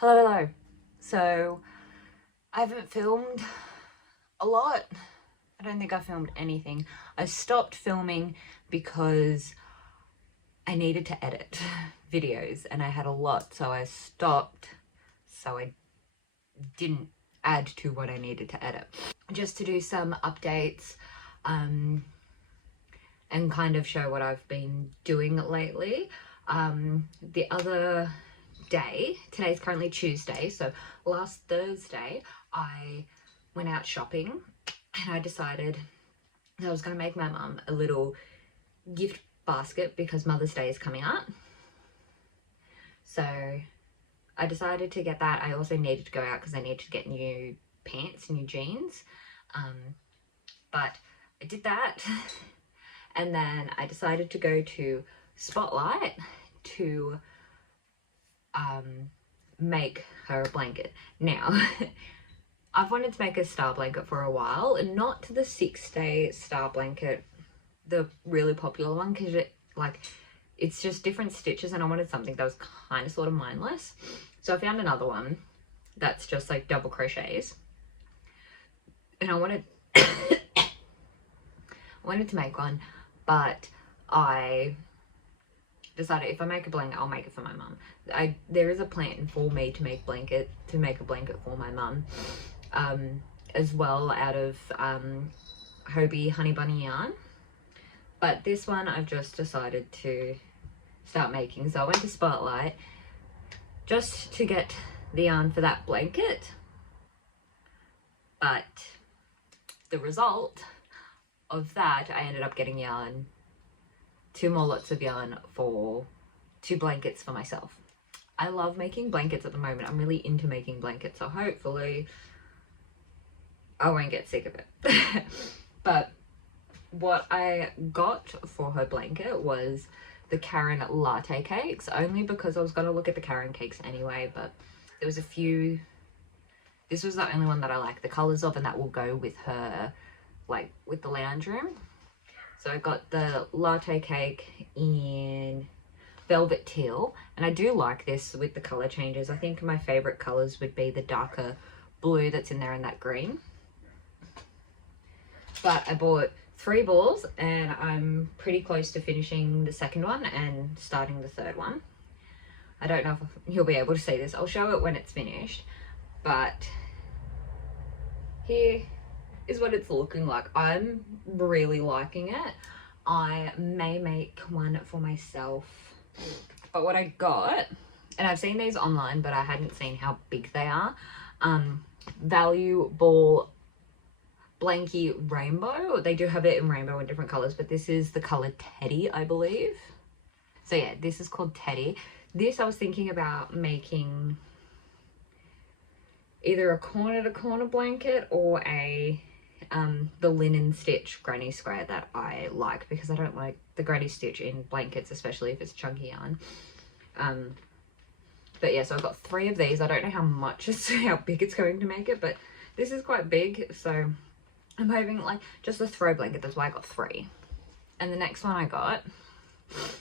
Hello. So I haven't filmed a lot. I don't think I filmed anything. I stopped filming because I needed to edit videos and I had a lot, so I stopped, so I didn't add to what I needed to edit. Just to do some updates and kind of show what I've been doing lately. The other day, today's currently Tuesday, so last Thursday I went out shopping and I decided that I was going to make my mum a little gift basket because Mother's Day is coming up. So I decided to get that. I also needed to go out because I needed to get new pants, new jeans, but I did that and then I decided to go to Spotlight to make her a blanket. Now I've wanted to make a star blanket for a while, and not the 6-day star blanket, the really popular one, because it's just different stitches and I wanted something that was kind of sort of mindless. So I found another one that's just like double crochets, and I wanted to make one, but I decided if I make a blanket, I'll make it for my mum. There is a plan for me to make a blanket for my mum, as well, out of Hobie Honey Bunny yarn. But this one I've just decided to start making. So I went to Spotlight just to get the yarn for that blanket, but the result of that, I ended up getting yarn, 2 more lots of yarn for 2 blankets for myself. I love making blankets at the moment. I'm really into making blankets, so hopefully I won't get sick of it. But what I got for her blanket was the Karen latte cakes, only because I was going to look at the Karen cakes anyway, but there was a few. This was the only one that I like the colours of, and that will go with her, like with the lounge room. So I got the latte cake in velvet teal, and I do like this with the colour changes. I think my favourite colours would be the darker blue that's in there and that green. But I bought 3 balls and I'm pretty close to finishing the second one and starting the third one. I don't know if you'll be able to see this. I'll show it when it's finished, but here is what it's looking like. I'm really liking it. I may make one for myself, but what I got, and I've seen these online but I hadn't seen how big they are, Value Ball Blanky Rainbow. They do have it in rainbow in different colors, but this is the color Teddy, I believe. So yeah, this is called Teddy. This I was thinking about making either a corner to corner blanket or a the linen stitch granny square that I like, because I don't like the granny stitch in blankets, especially if it's chunky yarn. But yeah, so I've got 3 of these. I don't know how big it's going to make it, but this is quite big, so I'm hoping like just a throw blanket. That's why I got 3. And the next one I got,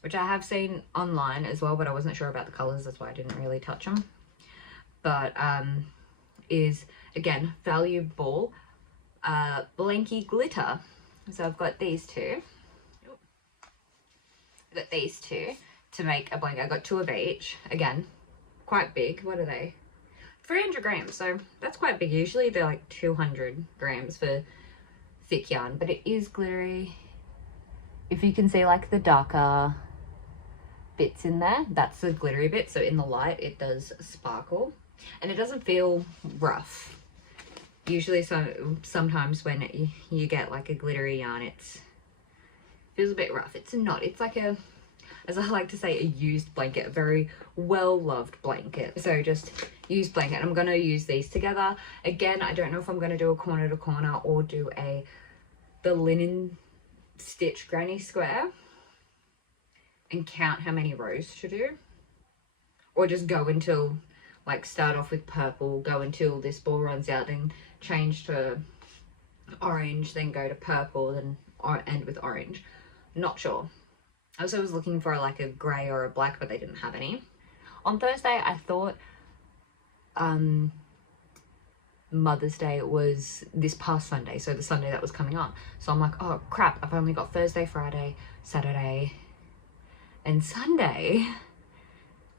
which I have seen online as well, but I wasn't sure about the colors, that's why I didn't really touch them, but is again Value Ball Blanky Glitter. So I've got these 2. I've got these 2 to make a blanket. I got 2 of each. Again, quite big. What are they? 300 grams. So that's quite big. Usually they're like 200 grams for thick yarn, but it is glittery. If you can see like the darker bits in there, that's the glittery bit. So in the light it does sparkle and it doesn't feel rough. Usually sometimes when you get like a glittery yarn, it feels a bit rough. It's not. It's like a, as I like to say, a used blanket, a very well-loved blanket. So just used blanket. I'm going to use these together. Again, I don't know if I'm going to do a corner to corner or do the linen stitch granny square and count how many rows to do, or just go until, like, start off with purple, go until this ball runs out, then change to orange, then go to purple, then end with orange. Not sure. I also was looking for like a grey or a black, but they didn't have any. On Thursday I thought Mother's Day was this past Sunday, so the Sunday that was coming on. So I'm like, oh crap, I've only got Thursday, Friday, Saturday, and Sunday.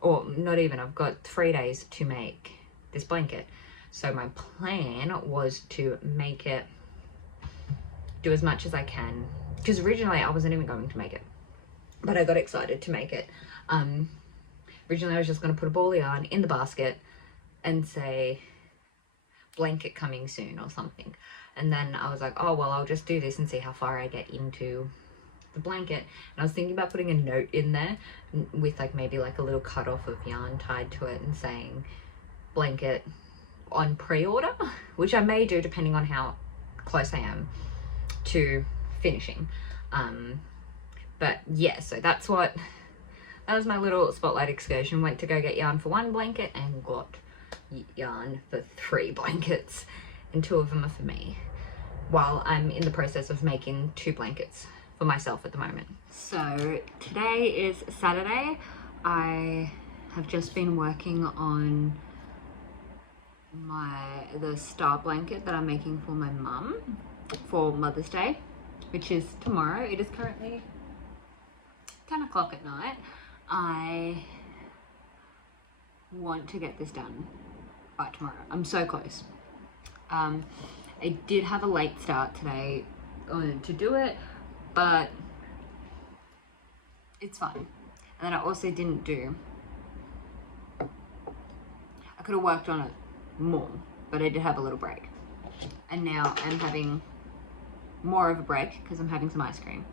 Or not even, I've got 3 days to make this blanket. So my plan was to make it, do as much as I can, because originally I wasn't even going to make it, but I got excited to make it. Originally I was just going to put a ball of yarn in the basket and say blanket coming soon or something, and then I was like, oh well, I'll just do this and see how far I get into the blanket. And I was thinking about putting a note in there with like maybe like a little cut off of yarn tied to it and saying blanket on pre-order, which I may do depending on how close I am to finishing. But yeah, so that was my little spotlight excursion. Went to go get yarn for one blanket and got yarn for 3 blankets, and 2 of them are for me, while I'm in the process of making 2 blankets for myself at the moment. So today is Saturday. I have just been working on the star blanket that I'm making for my mum for Mother's Day, which is tomorrow. It is currently 10 o'clock at night. I want to get this done by tomorrow. I'm so close. I did have a late start today to do it, but it's fine. And then I also didn't do, I could have worked on it more, but I did have a little break. And now I'm having more of a break because I'm having some ice cream.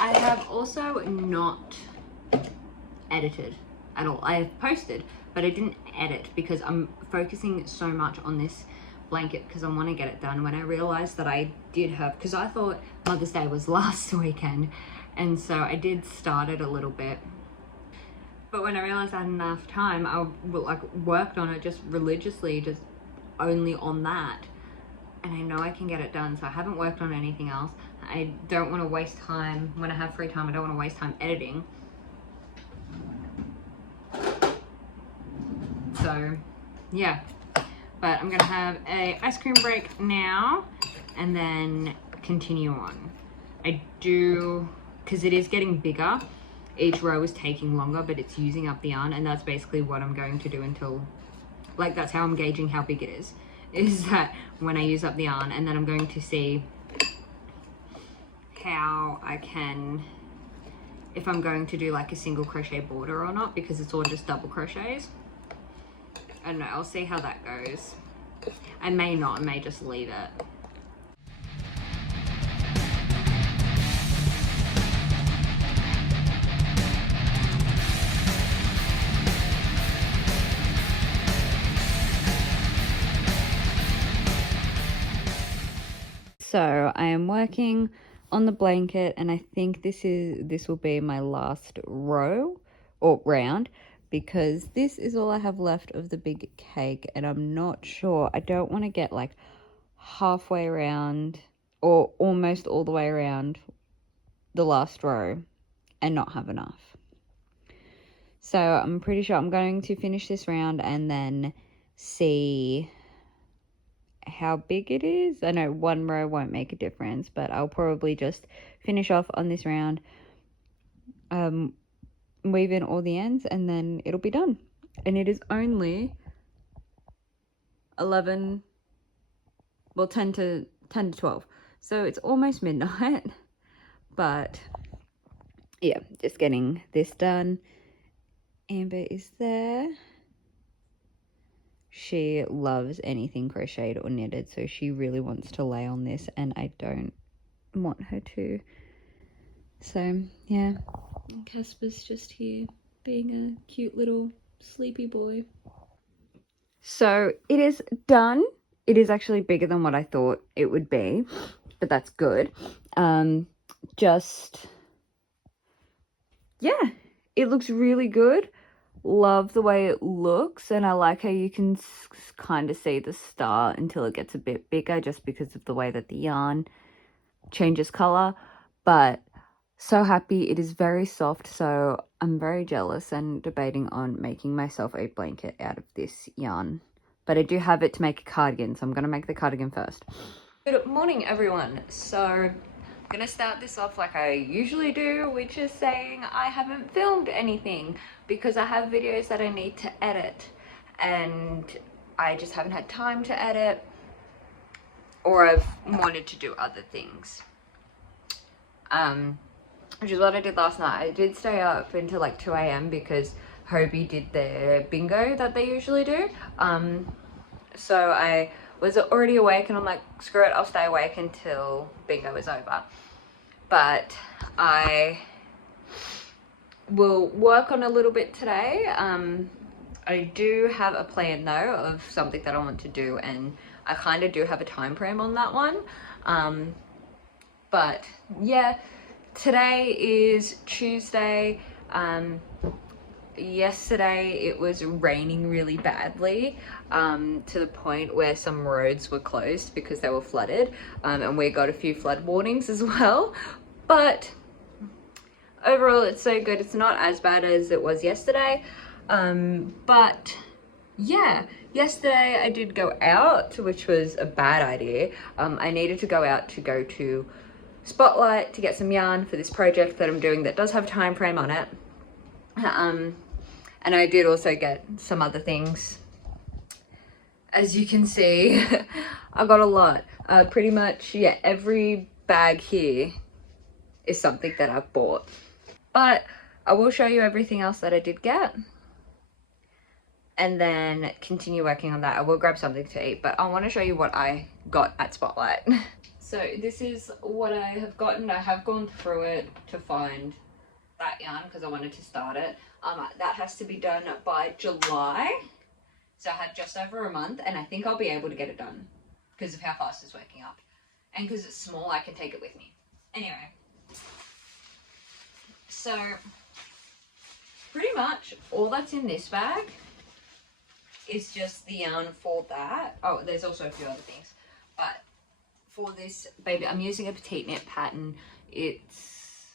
I have also not edited at all. I have posted, but I didn't edit because I'm focusing so much on this blanket because I want to get it done. When I realized that I did have, because I thought Mother's Day was last weekend, and so I did start it a little bit, but when I realized I had enough time, I like worked on it just religiously, just only on that, and I know I can get it done. So I haven't worked on anything else. I don't want to waste time when I have free time. I don't want to waste time editing. So yeah, but I'm gonna have a ice cream break now and then continue on. I do, because it is getting bigger, each row is taking longer, but it's using up the yarn, and that's basically what I'm going to do until, like, that's how I'm gauging how big it is that when I use up the yarn, and then I'm going to see how I can, if I'm going to do like a single crochet border or not, because it's all just double crochets. I don't know, I'll see how that goes. I may not, I may just leave it. So I am working on the blanket, and I think this will be my last row or round, because this is all I have left of the big cake, and I'm not sure. I don't want to get like halfway around or almost all the way around the last row and not have enough. So I'm pretty sure I'm going to finish this round and then see how big it is. I know one row won't make a difference, but I'll probably just finish off on this round, weave in all the ends, and then it'll be done. And it is only 10 to 12, so it's almost midnight. But yeah, just getting this done. Amber is there. She loves anything crocheted or knitted, so she really wants to lay on this, and I don't want her to. So yeah, and Casper's just here being a cute little sleepy boy. So it is done. It is actually bigger than what I thought it would be, but that's good. Yeah, it looks really good. Love the way it looks, and I like how you can kind of see the star until it gets a bit bigger, just because of the way that the yarn changes color. But so happy. It is very soft, so I'm very jealous and debating on making myself a blanket out of this yarn. But I do have it to make a cardigan, so I'm going to make the cardigan first. Good morning, everyone. So I'm going to start this off like I usually do, which is saying I haven't filmed anything because I have videos that I need to edit and I just haven't had time to edit, or I've wanted to do other things. Which is what I did last night. I did stay up until like 2 a.m. because Hobie did their bingo that they usually do. So I was already awake and I'm like, screw it, I'll stay awake until bingo is over. But I will work on a little bit today. I do have a plan though of something that I want to do, and I kind of do have a time frame on that one. But yeah, today is Tuesday. Yesterday it was raining really badly, to the point where some roads were closed because they were flooded, and we got a few flood warnings as well. But overall it's so good. It's not as bad as it was yesterday. But yeah, yesterday I did go out, which was a bad idea. I needed to go out to go to Spotlight to get some yarn for this project that I'm doing that does have a time frame on it. And I did also get some other things. As you can see, I got a lot. Pretty much, yeah, every bag here is something that I've bought. But I will show you everything else that I did get, and then continue working on that. I will grab something to eat, but I want to show you what I got at Spotlight. So this is what I have gotten. I have gone through it to find that yarn because I wanted to start it. That has to be done by July. So I have just over a month, and I think I'll be able to get it done because of how fast it's working up. And because it's small, I can take it with me. Anyway. So pretty much all that's in this bag is just the yarn for that. Oh, there's also a few other things. But for this baby, I'm using a petite knit pattern. It's,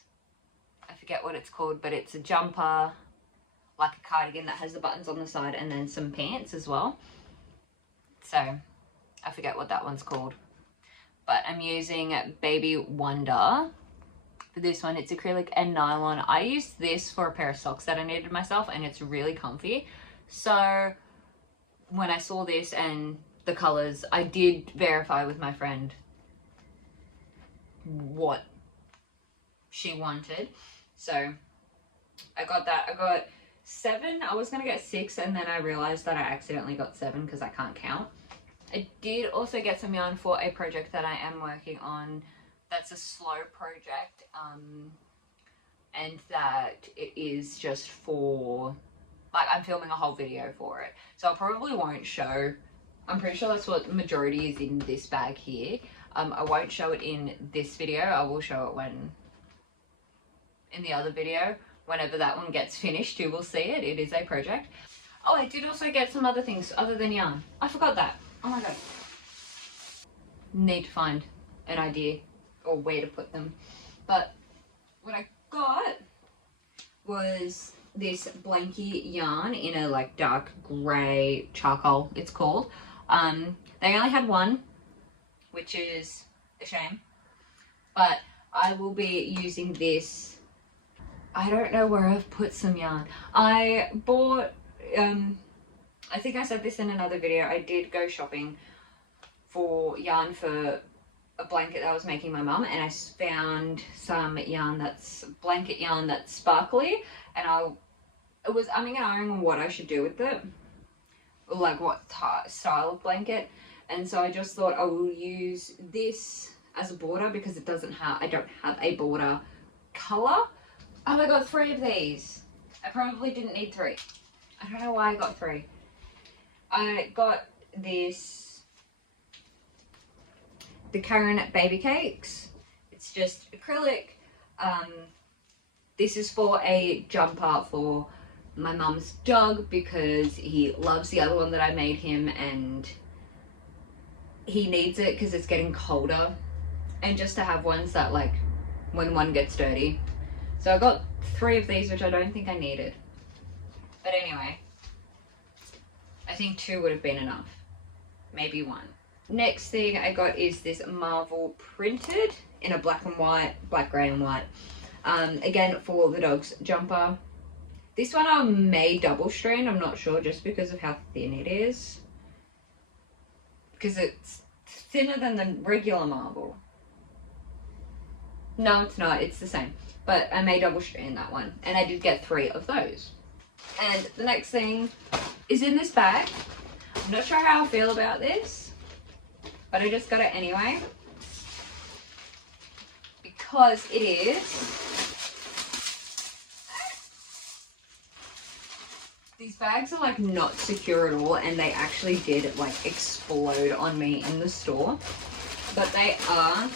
I forget what it's called, but it's a jumper, like a cardigan that has the buttons on the side, and then some pants as well. So I forget what that one's called, but I'm using Baby Wonder for this one. It's acrylic and nylon. I used this for a pair of socks that I needed myself, and it's really comfy. So when I saw this and the colors, I did verify with my friend what she wanted. So I got that. I got 7. I was gonna get 6, and then I realized that I accidentally got 7 because I can't count. I did also get some yarn for a project that I am working on. That's a slow project, and that it is just for, like, I'm filming a whole video for it, so I probably won't show. I'm pretty sure that's what the majority is in this bag here. I won't show it in this video. I will show it in the other video. Whenever that one gets finished, you will see it. It is a project. Oh, I did also get some other things other than yarn. I forgot that. Oh my god. Need to find an idea or where to put them. But what I got was this blankie yarn in a like dark grey charcoal, it's called. They only had one, which is a shame, but I will be using this. I don't know where I've put some yarn. I bought, I think I said this in another video, I did go shopping for yarn for a blanket that I was making my mum, and I found some yarn that's blanket yarn that's sparkly, and I was umming and ahhing on what I should do with it, like what style of blanket. And so I just thought I will use this as a border because it doesn't have, I don't have a border color. Oh my god, 3 of these. I probably didn't need 3. I don't know why I got 3. I got this, the Karen Baby Cakes. It's just acrylic. This is for a jumper for my mum's dog because he loves the other one that I made him, and he needs it because it's getting colder, and just to have ones that, like, when one gets dirty, So I got 3 of these, which I don't think I needed. But anyway, I think 2 would have been enough. Maybe 1. Next thing I got is this Marvel printed in a black and white, black, grey and white. Again, for the dog's jumper. This one I may double strand, I'm not sure, just because of how thin it is. Because it's thinner than the regular Marvel. No, it's not, it's the same. But I may double strand that one. And I did get 3 of those. And the next thing is in this bag. I'm not sure how I feel about this, but I just got it anyway. Because it is... These bags are like not secure at all, and they actually did like explode on me in the store. But they are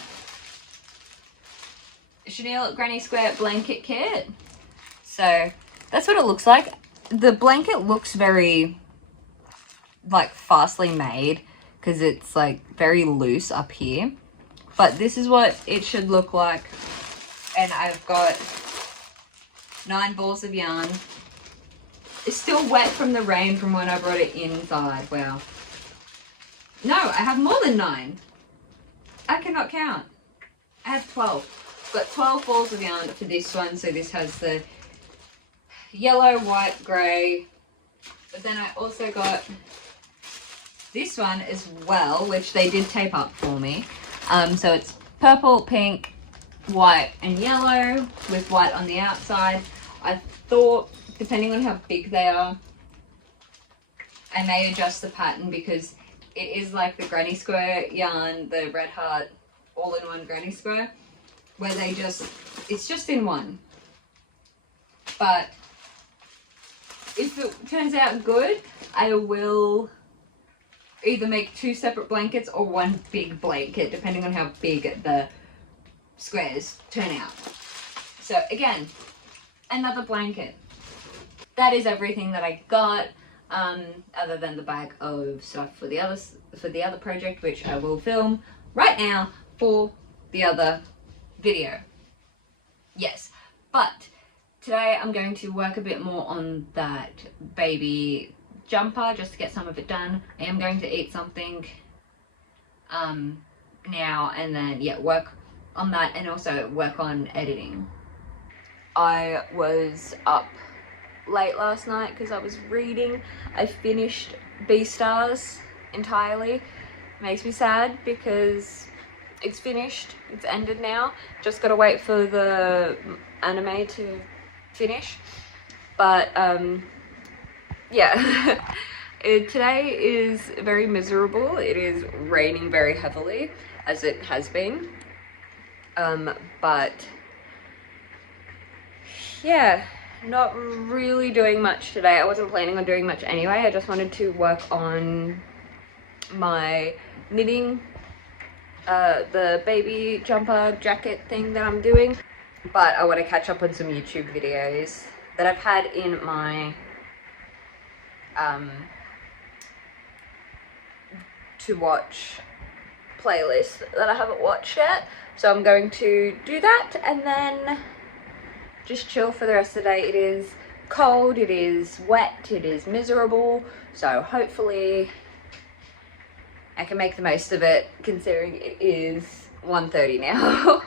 Chenille Granny Square blanket kit. So that's what it looks like. The blanket looks very like fastly made because it's like very loose up here. But this is what it should look like. And I've got 9 balls of yarn. It's still wet from the rain from when I brought it inside. Wow. No, I have more than 9. I cannot count. I have 12. I've got 12 balls of yarn for this one. So this has the yellow, white, grey. But then I also got this one as well, which they did tape up for me. So it's purple, pink, white and yellow with white on the outside. I thought, depending on how big they are, I may adjust the pattern because it is like the Granny Square yarn, the Red Heart all-in-one Granny Square, where they just, it's just in one. But if it turns out good, I will either make 2 separate blankets or 1 big blanket, depending on how big the squares turn out. So again, another blanket. That is everything that I got, other than the bag of stuff for the other project, which I will film right now for the other video. Yes, but today I'm going to work a bit more on that baby jumper just to get some of it done. I am going to eat something now and then, yeah, work on that and also work on editing. I was up late last night because I was reading. I finished Beastars entirely. Makes me sad because it's finished, it's ended now. Just gotta wait for the anime to finish. But yeah. Today is very miserable. It is raining very heavily, as it has been. But yeah, not really doing much today. I wasn't planning on doing much anyway. I just wanted to work on my knitting, the baby jumper jacket thing that I'm doing. But I want to catch up on some YouTube videos that I've had in my to watch playlist that I haven't watched yet. So I'm going to do that and then just chill for the rest of the day. It is cold, it is wet, it is miserable, so hopefully I can make the most of it considering it is 1:30 now.